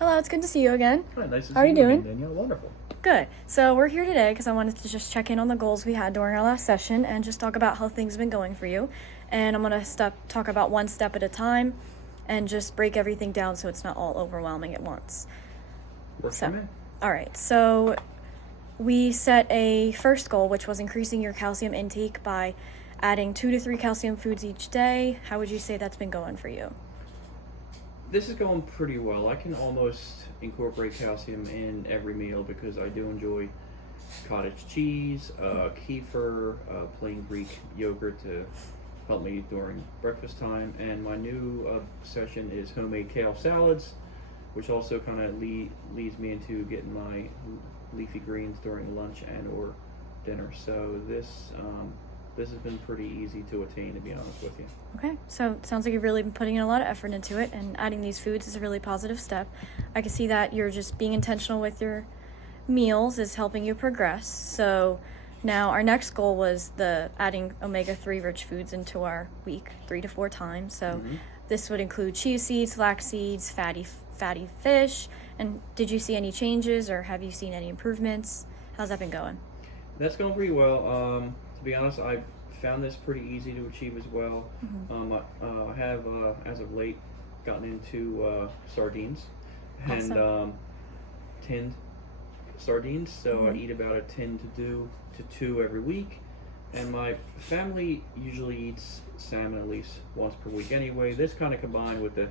Hello, it's good to see you again. Hi, nice to How see are you doing? again, Danielle. Wonderful. Good. So we're here today because I wanted to just check in on the goals we had during our last session and just talk about how things have been going for you. And I'm going to talk about one step at a time and just break everything down so it's not all overwhelming at once. Works So, for me. all right. So we set a first goal, which was increasing your calcium intake by adding 2 to 3 calcium foods each day. How would you say that's been going for you? This is going pretty well. I can almost incorporate calcium in every meal because I do enjoy cottage cheese, kefir, plain Greek yogurt to help me during breakfast time. And my new obsession is homemade kale salads, which also kind of leads me into getting my leafy greens during lunch and or dinner. So this has been pretty easy to attain, to be honest with you. Okay, so it sounds like you've really been putting in a lot of effort into it, and adding these foods is a really positive step. I can see that you're just being intentional with your meals is helping you progress. So now our next goal was the adding omega-3 rich foods into our week 3 to 4 times. So this would include chia seeds, flax seeds, fatty fish. And did you see any changes or have you seen any improvements? How's that been going? That's going pretty well. To be honest, I've found this pretty easy to achieve as well. I have, as of late, gotten into sardines and Awesome. tinned sardines. So I eat about a tin to 2 every week. And my family usually eats salmon at least once per week anyway. This kind of combined with the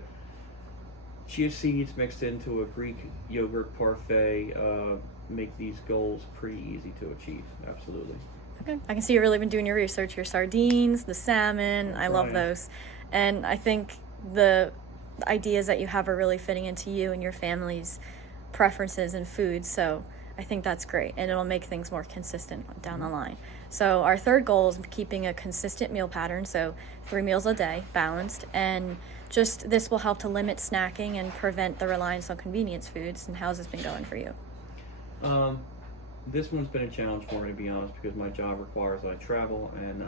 chia seeds mixed into a Greek yogurt parfait make these goals pretty easy to achieve. Absolutely. Okay. I can see you've really been doing your research. Your sardines, the salmon, I love Right. those. And I think the ideas that you have are really fitting into you and your family's preferences and foods. So I think that's great. And it'll make things more consistent down the line. So our third goal is keeping a consistent meal pattern. So 3 meals a day, balanced. And just this will help to limit snacking and prevent the reliance on convenience foods. And how's this been going for you? This one's been a challenge for me, to be honest, because my job requires that I travel and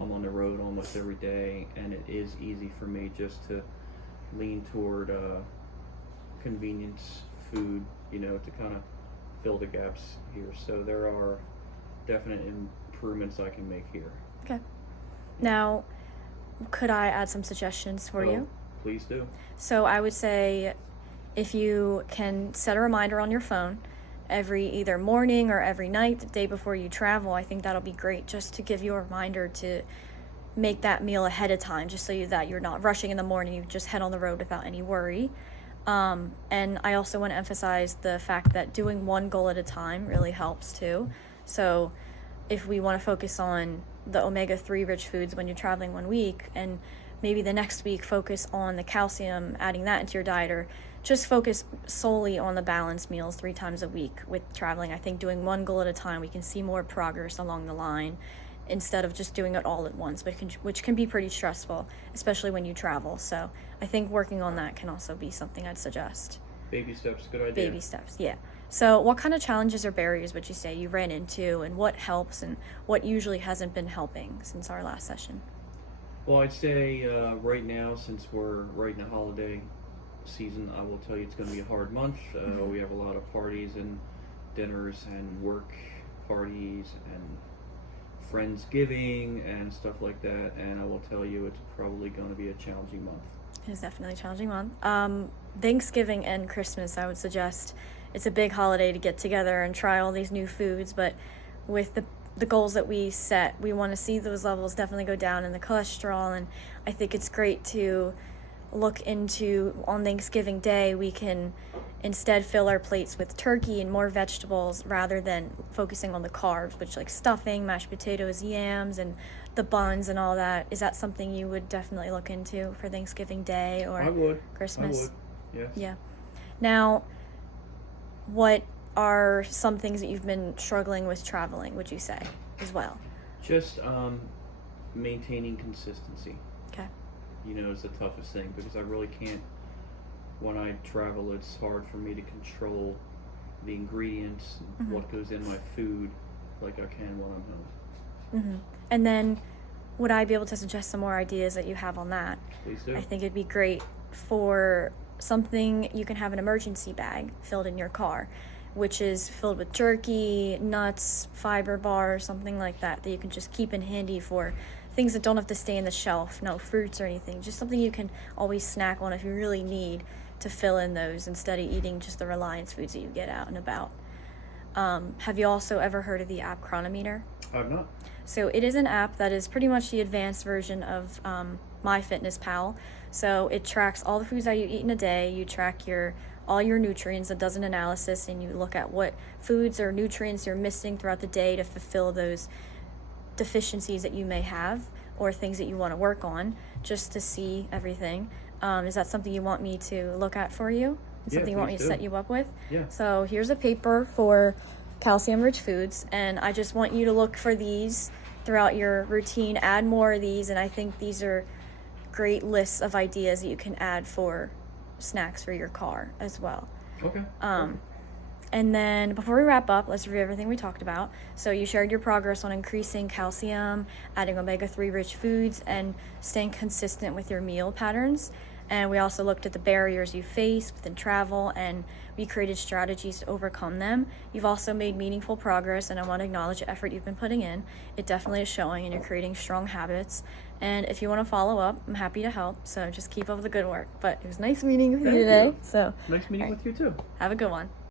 I'm on the road almost every day, and it is easy for me just to lean toward convenience food, to kind of fill the gaps here. So there are definite improvements I can make here. Okay. Now, could I add some suggestions for you? Please do. So I would say if you can set a reminder on your phone every either morning or every night, the day before you travel, I think that'll be great just to give you a reminder to make that meal ahead of time, just so that you're not rushing in the morning, you just head on the road without any worry. And I also want to emphasize the fact that doing one goal at a time really helps too. So if we want to focus on the omega-3 rich foods when you're traveling one week, and maybe the next week focus on the calcium, adding that into your diet, or just focus solely on the balanced meals 3 times a week with traveling. I think doing one goal at a time, we can see more progress along the line instead of just doing it all at once, which can be pretty stressful, especially when you travel. So I think working on that can also be something I'd suggest. Baby steps, good idea. Baby steps, yeah. So what kind of challenges or barriers would you say you ran into, and what helps and what usually hasn't been helping since our last session? Well, I'd say right now, since we're right in the holiday season, I will tell you it's going to be a hard month. We have a lot of parties and dinners and work parties and Friendsgiving and stuff like that, and I will tell you it's probably going to be a challenging month. It is definitely a challenging month. Thanksgiving and Christmas, I would suggest. It's a big holiday to get together and try all these new foods, but with the goals that we set, we want to see those levels definitely go down in the cholesterol, and I think it's great to look into on Thanksgiving Day, we can instead fill our plates with turkey and more vegetables rather than focusing on the carbs, which like stuffing, mashed potatoes, yams, and the buns and all that. Is that something you would definitely look into for Thanksgiving Day or I would. Christmas? I would, yes. Yeah. Now, what are some things that you've been struggling with traveling, would you say, as well? Just maintaining consistency. Okay. Is the toughest thing because I really can't. When I travel, it's hard for me to control the ingredients, what goes in my food, like I can when I'm home. And then would I be able to suggest some more ideas that you have on that? Please do. I think it'd be great for something you can have an emergency bag filled in your car, which is filled with jerky, nuts, fiber bars, something like that you can just keep in handy for things that don't have to stay in the shelf, no fruits or anything, just something you can always snack on if you really need to fill in those instead of eating just the Reliance foods that you get out and about. Have you also ever heard of the app Chronometer? I've not. So it is an app that is pretty much the advanced version of MyFitnessPal. So it tracks all the foods that you eat in a day. You track all your nutrients. It does an analysis, and you look at what foods or nutrients you're missing throughout the day to fulfill those deficiencies that you may have or things that you want to work on, just to see everything. Is that something you want me to look at for you? Yeah, Something you want me please to do. set you up with? Yeah. So here's a paper for calcium-rich foods, and I just want you to look for these throughout your routine. Add more of these, and I think these are great lists of ideas that you can add for snacks for your car as well. Okay. And then before we wrap up, let's review everything we talked about. So you shared your progress on increasing calcium, adding omega-3 rich foods, and staying consistent with your meal patterns. And we also looked at the barriers you face within travel, and we created strategies to overcome them. You've also made meaningful progress, and I want to acknowledge the effort you've been putting in. It definitely is showing, and you're creating strong habits. And if you want to follow up, I'm happy to help. So just keep up the good work. But it was nice meeting with you Thank today. you. So Nice meeting with you too. have a good one.